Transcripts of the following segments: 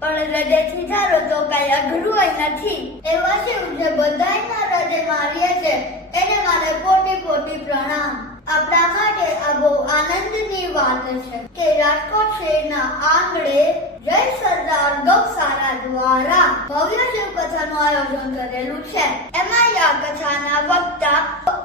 પણ હૃદયથી ધારો તો કઈ અઘરું નથી. એવા શિવ જે બધાયના હૃદયમાં રહે છે એને મારે કોટી કોટી પ્રણામ. આપણા માટે આ બહુ આનંદની વાત છે કે રાજકોટ શહેરના આંગણે જય સરદાર ગૌશાળા દ્વારા ભવ્ય શિવ કથાનું આયોજન કરેલું છે. એમાં આ કથાના વક્તા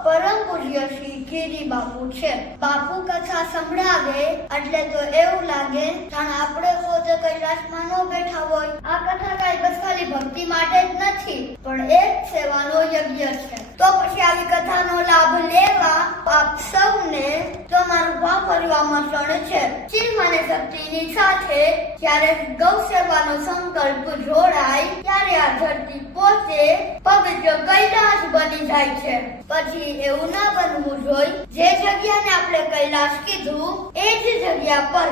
પરમ પૂજ્ય શ્રી ગિરી બાપુ છે. બાપુ કથા સંભળાવે એટલે તો એવું લાગે જાણે આપણે પોતે કૈલાસમાં ન બેઠા હોય. આ કથા કઈ બસ ખાલી ભક્તિ માટે જ નથી પણ એક સેવાનો યજ્ઞ છે. તો પછી આવી કથાનો લાભ લેવા આપ સૌને તમારું ભાવ કરવામાં શણ છે. શિવ અને શક્તિની સાથે જ્યારે ગૌ સેવાનો સંકલ્પ જોડાય ત્યારે આ ધરતી પોતે પવિત્ર કૈલાસ બની જાય છે. પછી એવું ના બનવું જોઈએ જે જગ્યાને આપણે કૈલાસ કીધું એ જ જગ્યા પર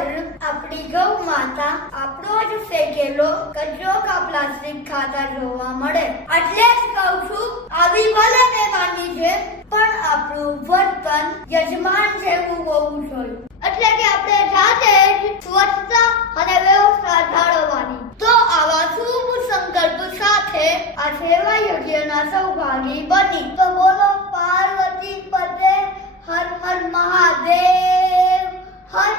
આપણી ગૌ માતા આપણો જ ફેંકેલો કચરો કા પ્લાસ્ટિક ખાતા જોવા મળે. એટલે જ કહું છું આવી ભલે મહેમાની છે પણ આપણું વર્તન યજમાન જેવું હોવું જોઈએ. એટલે કે આપણે જાતે જ સ્વચ્છતા અને વ્યવસ્થા જાળવવાની. તો આવા શુભ સંકલ્પ સાથે આ સેવા યજ્ઞના સૌભાગી બની. તો બોલો પાર્વતી પતે હર હર મહાદેવ હર